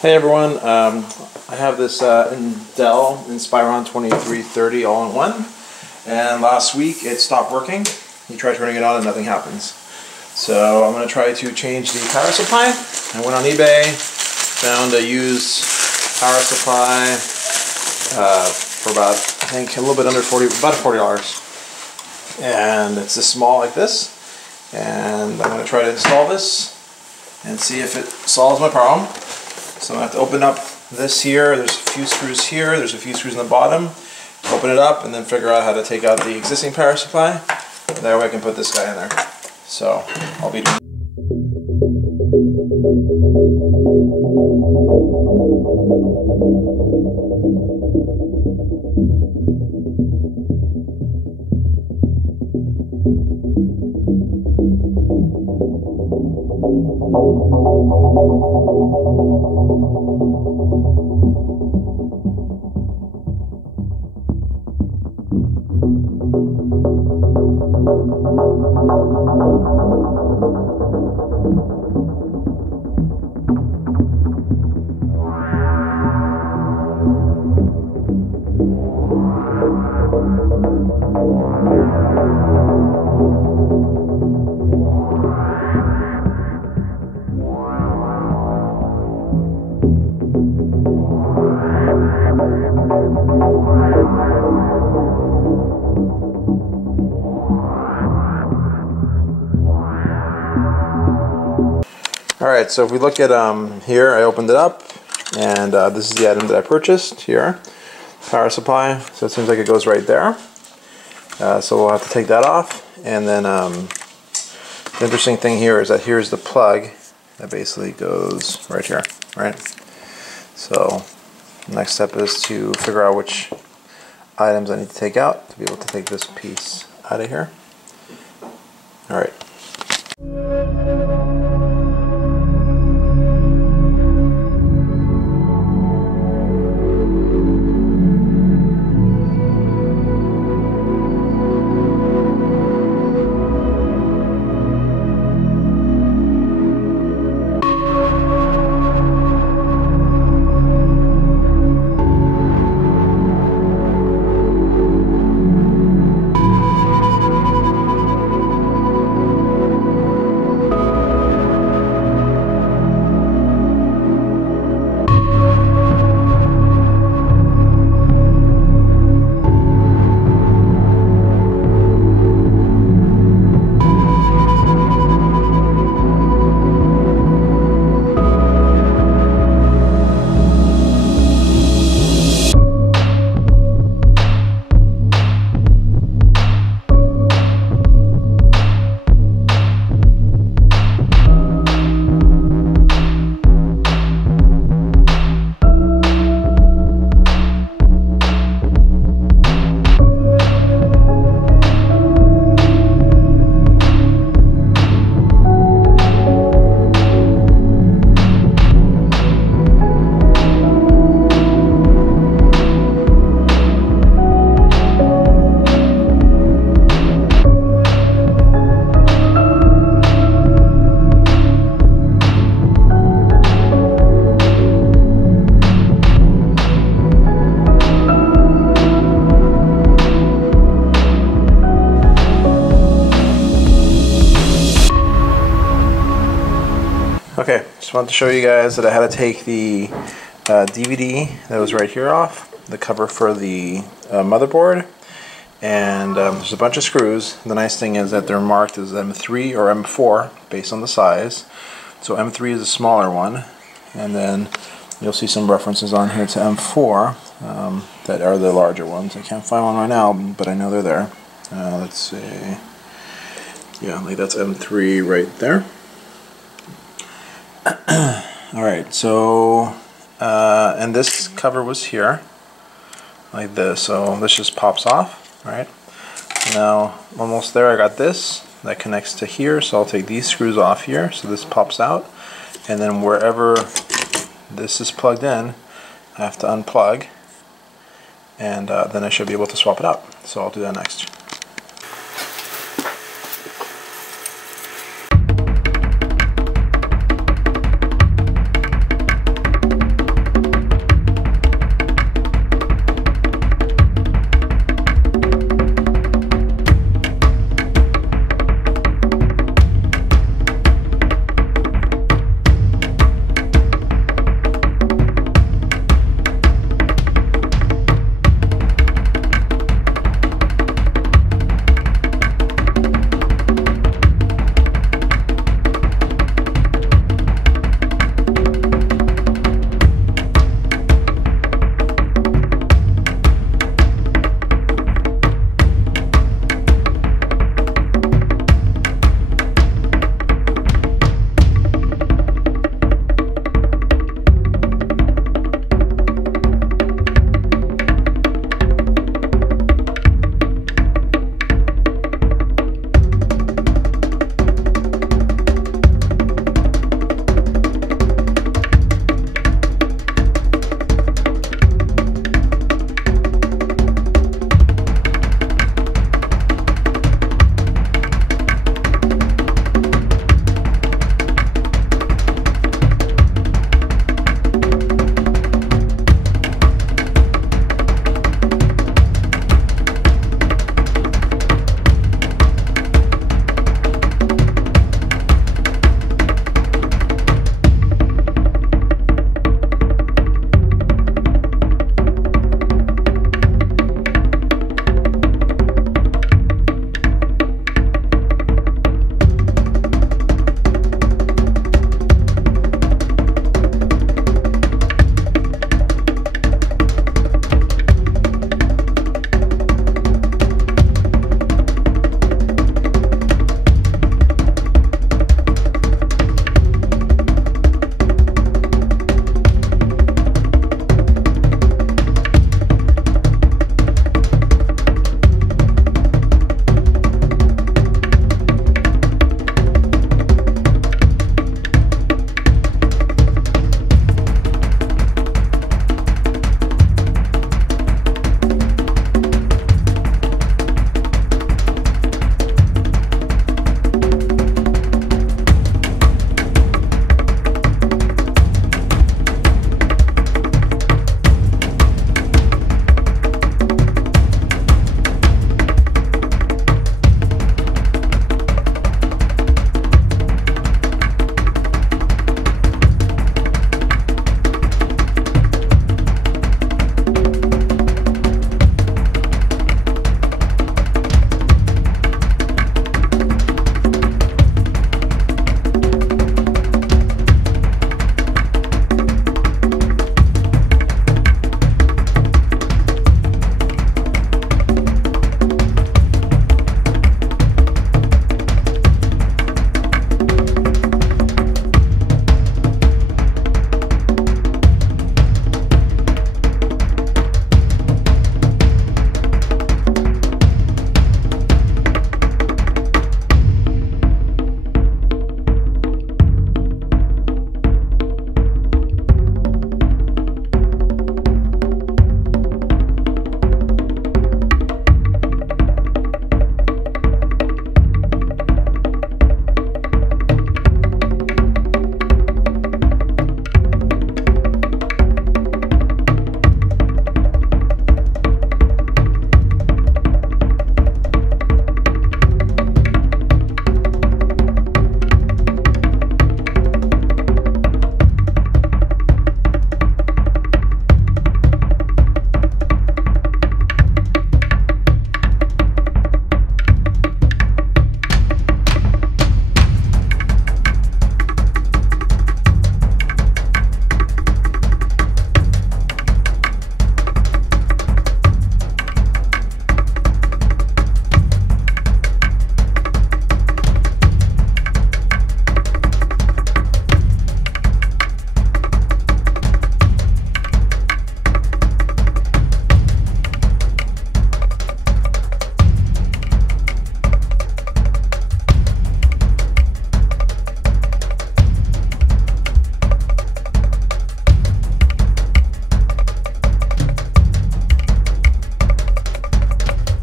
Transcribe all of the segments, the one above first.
Hey everyone, I have this Dell Inspiron 2330 all-in-one, and last week it stopped working. You try turning it on and nothing happens. So I'm going to try to change the power supply. I went on eBay, found a used power supply for about, I think, a little bit under about $40. And it's this small like this. And I'm going to try to install this and see if it solves my problem. So I have to open up this here, there's a few screws here, there's a few screws in the bottom, open it up and then figure out how to take out the existing power supply. That way I can put this guy in there. So I'll be doing Alright, so if we look at here, I opened it up, and this is the item that I purchased here, power supply. So it seems like it goes right there. So we'll have to take that off, and then the interesting thing here is that here's the plug that basically goes right here, right? So the next step is to figure out which items I need to take out to be able to take this piece out of here. Alright. Okay, just wanted to show you guys that I had to take the DVD that was right here off, the cover for the motherboard, and there's a bunch of screws. The nice thing is that they're marked as M3 or M4 based on the size. So M3 is a smaller one, and then you'll see some references on here to M4 that are the larger ones. I can't find one right now, but I know they're there. Let's see. Yeah, like that's M3 right there. Alright, so and this cover was here like this, so this just pops off. Alright, now almost there. I got this that connects to here, so I'll take these screws off here so this pops out, and then wherever this is plugged in I have to unplug, and then I should be able to swap it out. So I'll do that next.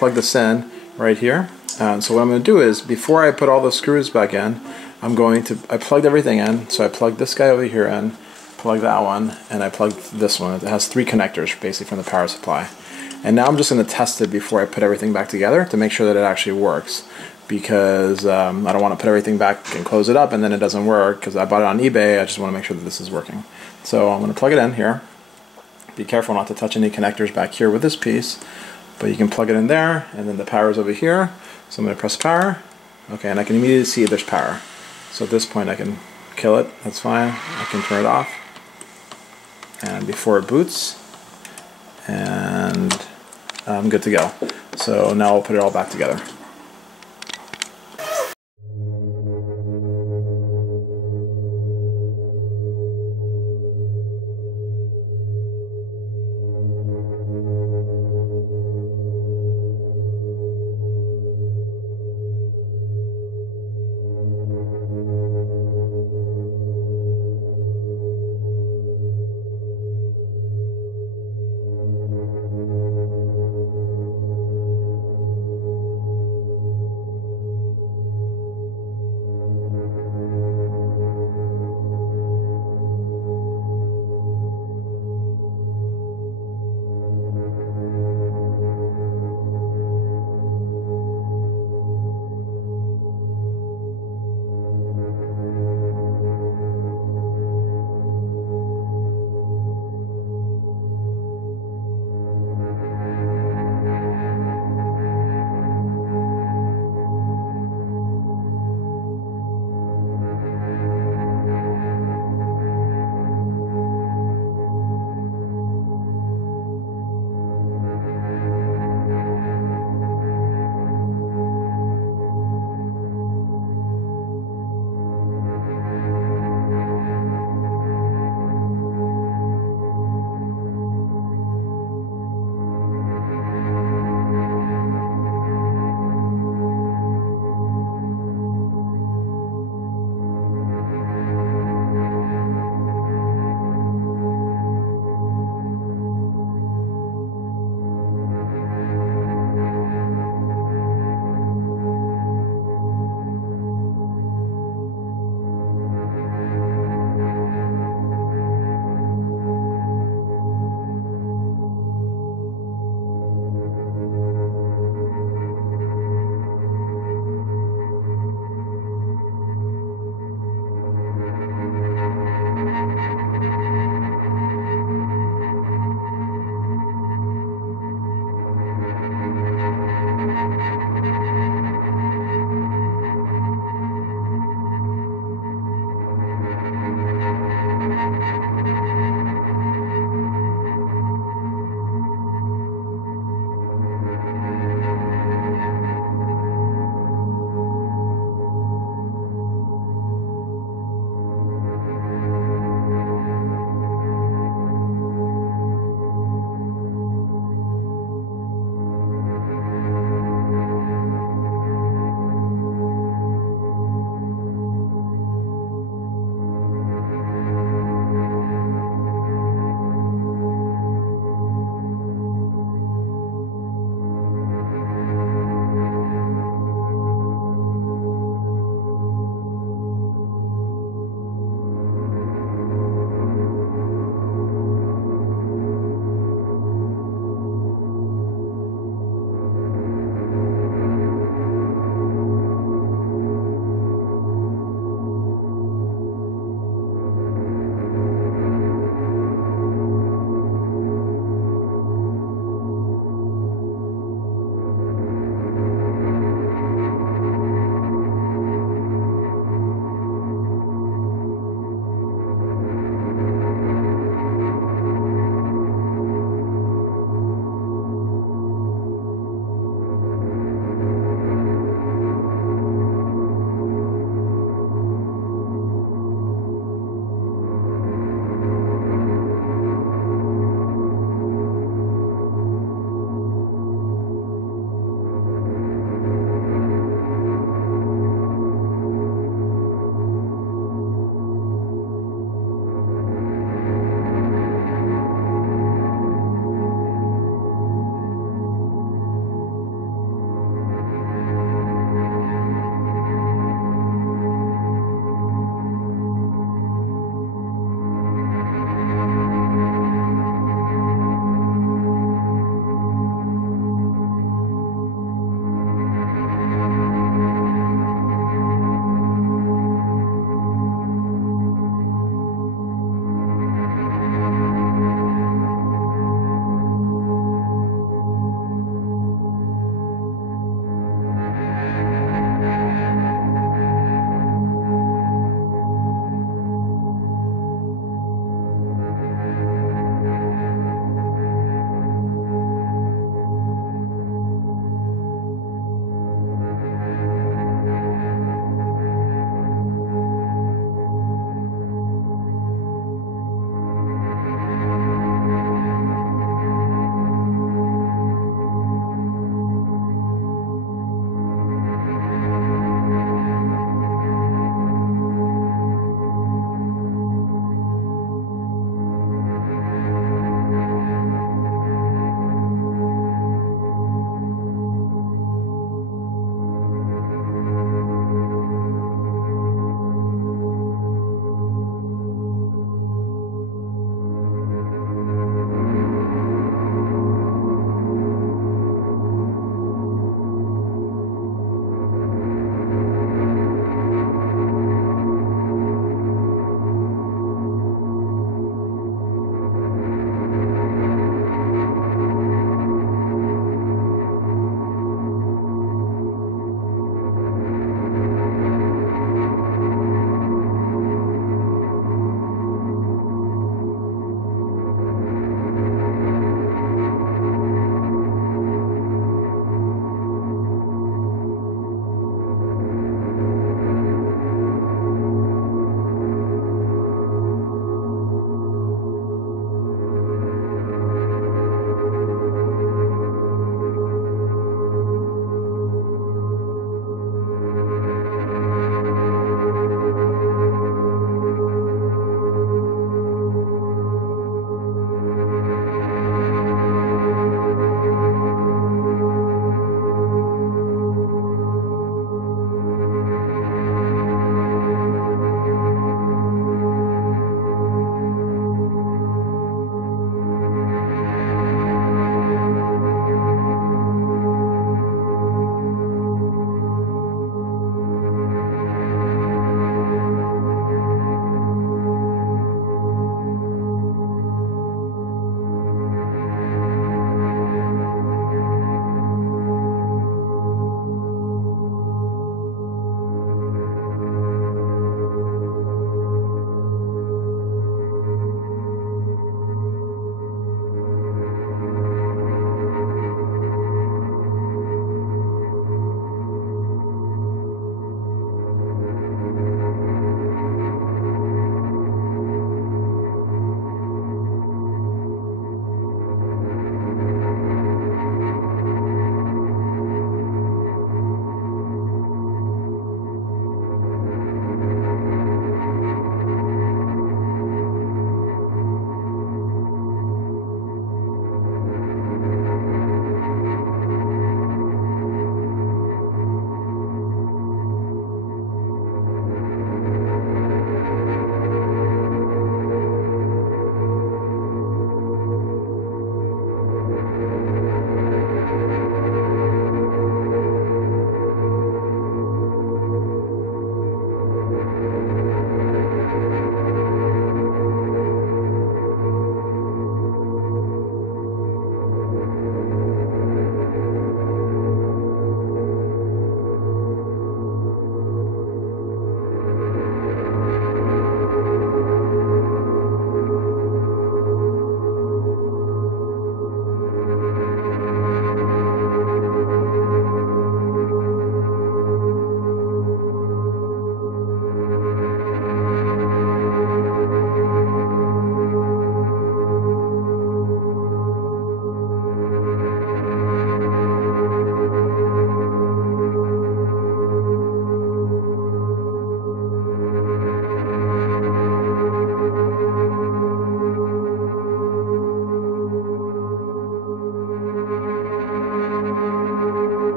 plug this in right here. So what I'm going to do is, before I put all the screws back in, I plugged everything in. So I plugged this guy over here in, plug that one, and I plugged this one. It has 3 connectors basically from the power supply. And now I'm just going to test it before I put everything back together to make sure that it actually works, because I don't want to put everything back and close it up and then it doesn't work because I bought it on eBay. I just want to make sure that this is working. So I'm going to plug it in here. Be careful not to touch any connectors back here with this piece, but you can plug it in there, and then the power is over here. So I'm going to press power. Okay, and I can immediately see there's power. So at this point I can kill it. That's fine. I can turn it off. And before it boots, and I'm good to go. So now I'll put it all back together.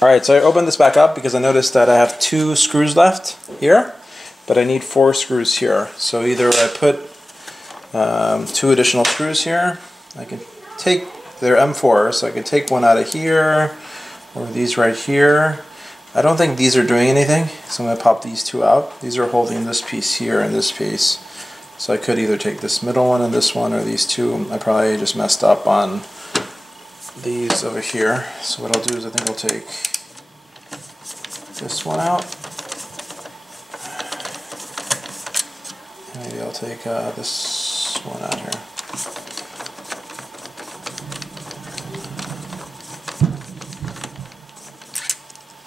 Alright, so I opened this back up because I noticed that I have 2 screws left here, but I need 4 screws here. So either I put 2 additional screws here, I can take, they're M4, so I can take one out of here, or these right here. I don't think these are doing anything, so I'm going to pop these 2 out. These are holding this piece here and this piece. So I could either take this middle one and this one, or these 2. I probably just messed up on these over here. So what I'll do is I think I'll take this one out. Maybe I'll take this one out here.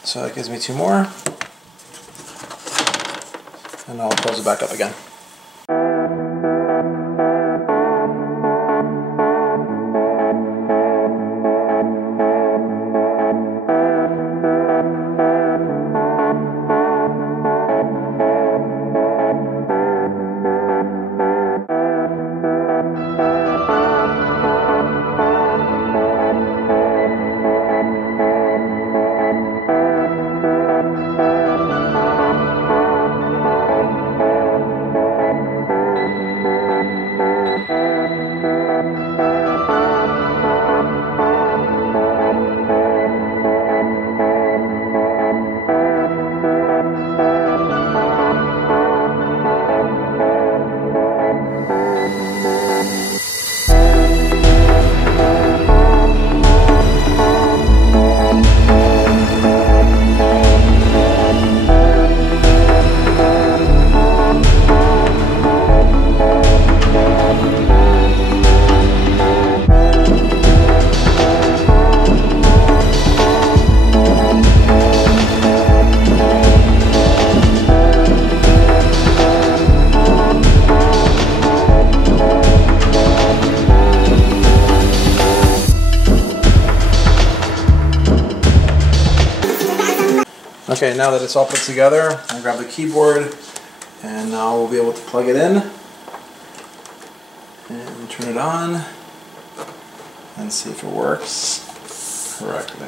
So that gives me 2 more. And I'll close it back up again. Okay, now that it's all put together, I'll grab the keyboard and now we'll be able to plug it in and turn it on and see if it works correctly.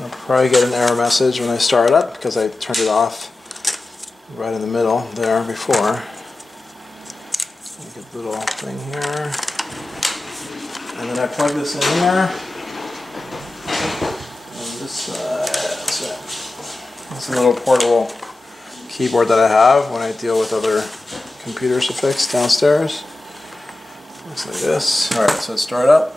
I'll probably get an error message when I start it up because I turned it off right in the middle there before. Get the little thing here, and then I plug this in here on this side. That's it. It's a little portable keyboard that I have when I deal with other computers to fix downstairs. Looks like this. Alright, so let's start up.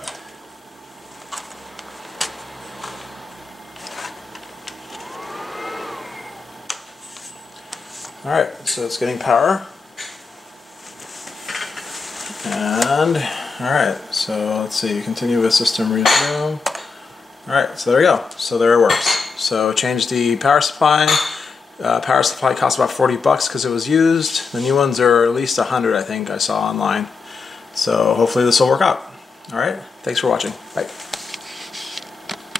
Alright, so it's getting power. And, alright, so let's see, continue with system resume. Alright, so there we go. So there it works. So change the power supply. Power supply costs about 40 bucks because it was used. The new ones are at least 100, I think I saw online. So hopefully this will work out. Alright, thanks for watching. Bye.